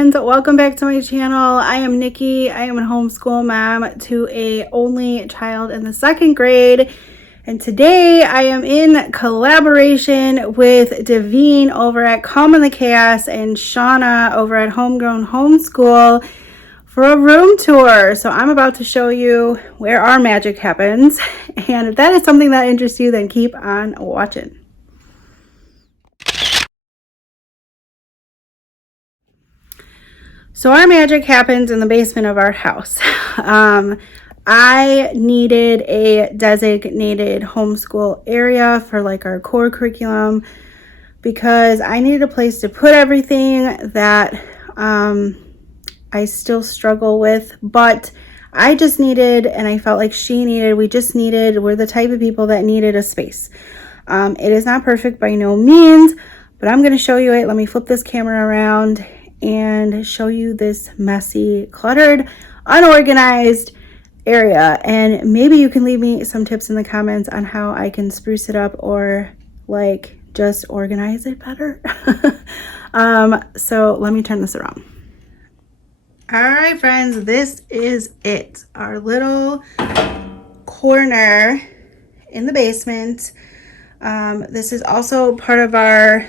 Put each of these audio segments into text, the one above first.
friends, welcome back to my channel. I am Nikki. I am a homeschool mom to a only child in the 2nd grade, and today I am in collaboration with Devine over at Calm in the Chaos and Shauna over at Homegrown Homeschool for a room tour. So I'm about to show you where our magic happens, and if that is something that interests you, then keep on watching. So our magic happens in the basement of our house. I needed a designated homeschool area for like our core curriculum because I needed a place to put everything that I still struggle with, but I just needed, and I felt like she needed, we're the type of people that needed a space. It is not perfect by no means, but I'm going to show you it. Let me flip this camera around and show you this messy, cluttered, unorganized area, and maybe you can leave me some tips in the comments on how I can spruce it up or like just organize it better. So let me turn this around. All right, friends, this is it, our little corner in the basement. This is also part of our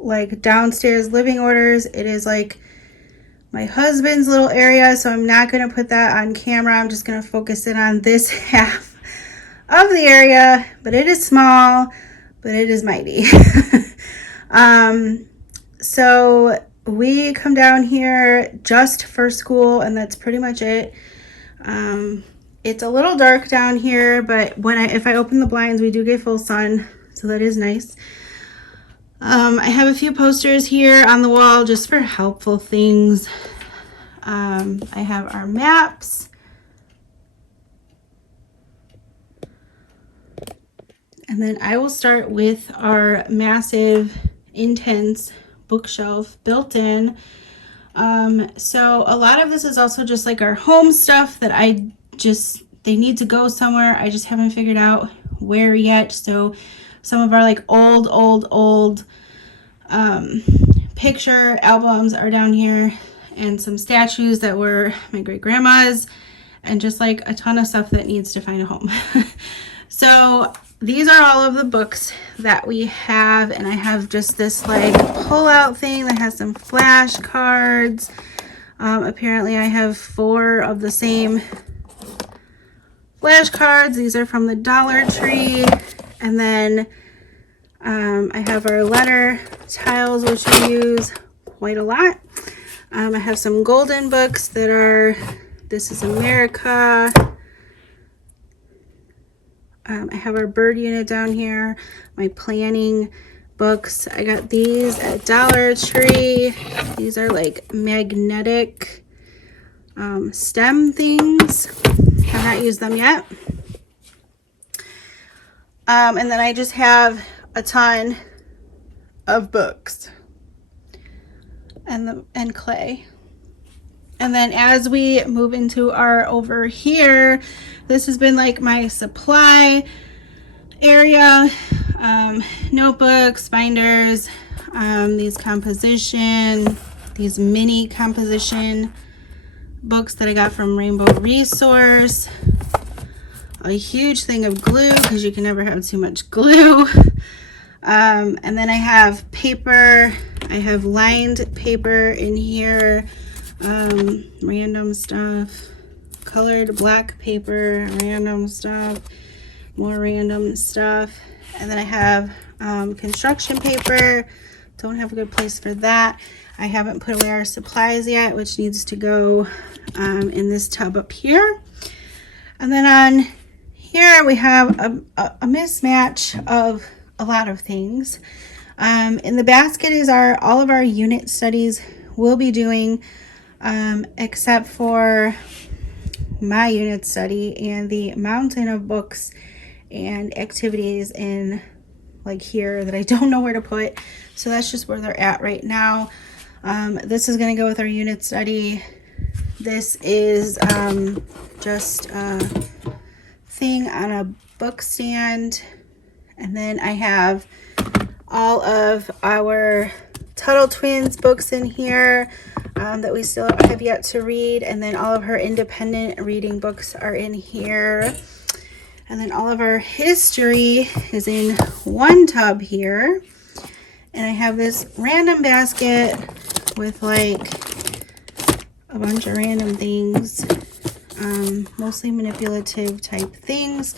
like downstairs living orders. It is like my husband's little area, so I'm not going to put that on camera. I'm just going to focus in on this half of the area, but it is small, but it is mighty. So we come down here just for school, and that's pretty much it. It's a little dark down here, but if I open the blinds, we do get full sun, so that is nice. I have a few posters here on the wall just for helpful things. I have our maps. And then I will start with our massive, intense bookshelf built in. So a lot of this is also just like our home stuff that they need to go somewhere. I just haven't figured out where yet. So some of our like old picture albums are down here, and some statues that were my great grandma's, and just like a ton of stuff that needs to find a home. So these are all of the books that we have, and I have just this like pull out thing that has some flashcards. Apparently I have 4 of the same flashcards. These are from the Dollar Tree. And then I have our letter tiles, which we use quite a lot. I have some golden books that are This Is America. I have our bird unit down here, my planning books. I got these at Dollar Tree. These are like magnetic stem things. Have not used them yet. And then I just have a ton of books and clay. And then as we move into our over here, this has been like my supply area. Notebooks, binders, these mini composition books that I got from Rainbow Resource. A huge thing of glue because you can never have too much glue. And then I have paper. I have lined paper in here. Random stuff. Colored black paper. Random stuff. More random stuff. And then I have construction paper. Don't have a good place for that. I haven't put away our supplies yet, which needs to go in this tub up here. And then on here we have a mismatch of a lot of things. In the basket is all of our unit studies we'll be doing, except for my unit study and the mountain of books and activities in like here that I don't know where to put. So that's just where they're at right now. This is going to go with our unit study. This is just a thing on a book stand. And then I have all of our Tuttle Twins books in here that we still have yet to read. And then all of her independent reading books are in here. And then all of our history is in one tub here. And I have this random basket with like a bunch of random things, mostly manipulative type things.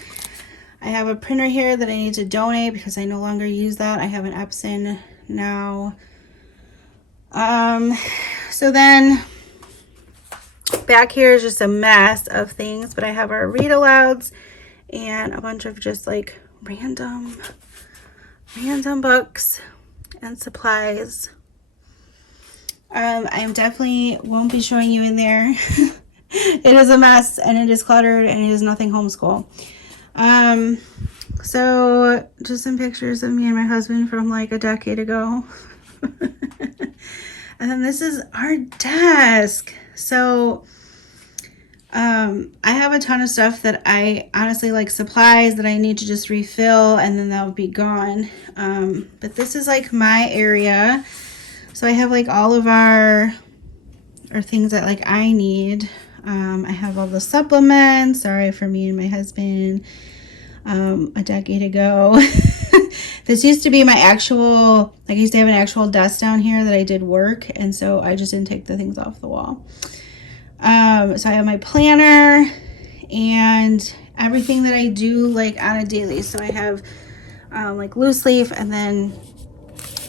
I have a printer here that I need to donate because I no longer use that. I have an Epson now. So then back here is just a mess of things, but I have our read alouds and a bunch of just like random books and supplies. I definitely won't be showing you in there. It is a mess and it is cluttered and it is nothing homeschool. So just some pictures of me and my husband from like a decade ago. And then this is our desk. So I have a ton of stuff that I honestly like, supplies that I need to just refill and then that will be gone. But this is like my area. So I have like all of our things that like I need. I have all the supplements. Sorry for me and my husband a decade ago. This used to be my actual, like I used to have an actual desk down here that I did work. And so I just didn't take the things off the wall. So I have my planner and everything that I do like on a daily. So I have like loose leaf and then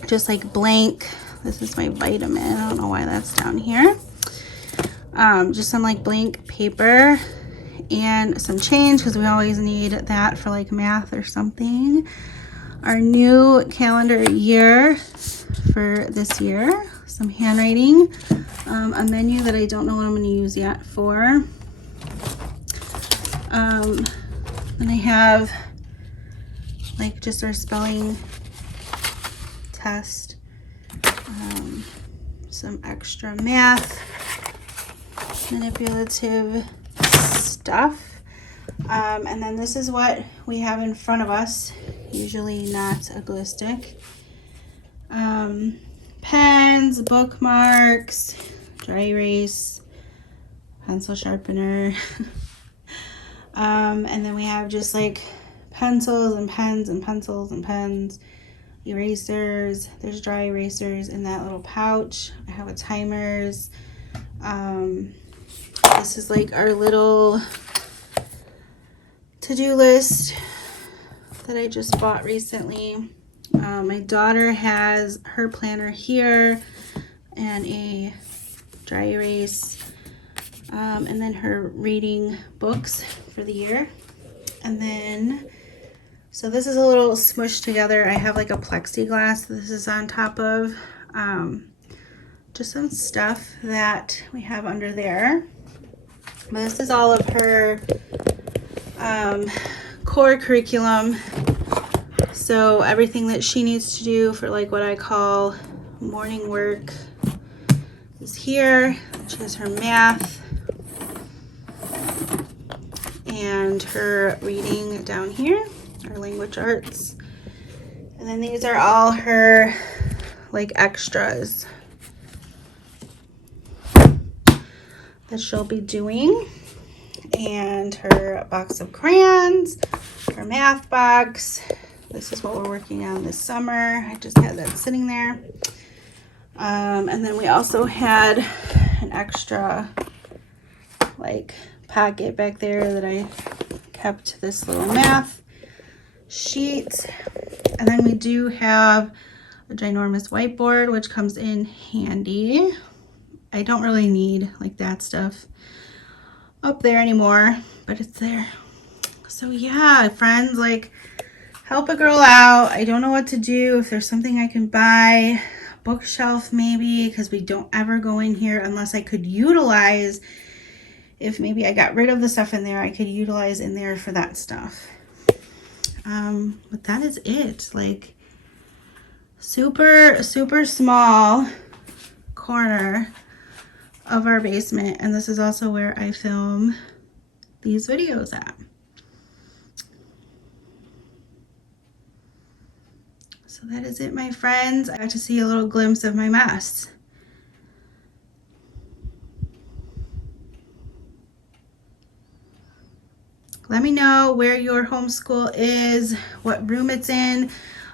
just like blank. This is my vitamin. I don't know why that's down here. Just some like blank paper and some change because we always need that for like math or something. Our new calendar year for this year. Some handwriting. A menu that I don't know what I'm going to use yet for. Then I have like just our spelling test. Some extra math, manipulative stuff. And then this is what we have in front of us, usually not a glue stick. Pens, bookmarks, dry erase, pencil sharpener. And then we have just like pencils and pens and pencils and pens, erasers. There's dry erasers in that little pouch. I have a timers. This is like our little to-do list that I just bought recently. My daughter has her planner here and a dry erase, and then her reading books for the year. And then, so this is a little smushed together. I have like a plexiglass this is on top of. Just some stuff that we have under there. But this is all of her core curriculum. So everything that she needs to do for like what I call morning work is here. She has her math and her reading down here, her language arts. And then these are all her like extras that she'll be doing. And her box of crayons, her math box. This is what we're working on this summer. I just had that sitting there. And then we also had an extra like pocket back there that I kept this little math sheet. And then we do have a ginormous whiteboard, which comes in handy. I don't really need like that stuff up there anymore, but it's there. So yeah, friends, like help a girl out. I don't know what to do. If there's something I can buy, bookshelf maybe, because we don't ever go in here unless I could utilize, if maybe I got rid of the stuff in there, I could utilize in there for that stuff. But that is it. Like super small corner of our basement, and this is also where I film these videos at. So that is it, my friends. I got to see a little glimpse of my mess. Let me know where your homeschool is, what room it's in.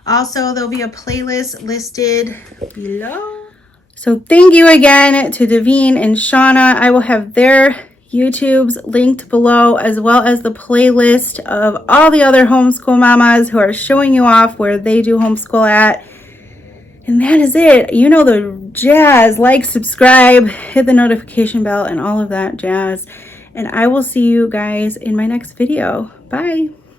Also, there'll be a playlist listed below. So thank you again to Davine and Shauna. I will have their YouTubes linked below, as well as the playlist of all the other homeschool mamas who are showing you off where they do homeschool at. And that is it. You know the jazz. Like, subscribe, hit the notification bell, and all of that jazz. And I will see you guys in my next video. Bye.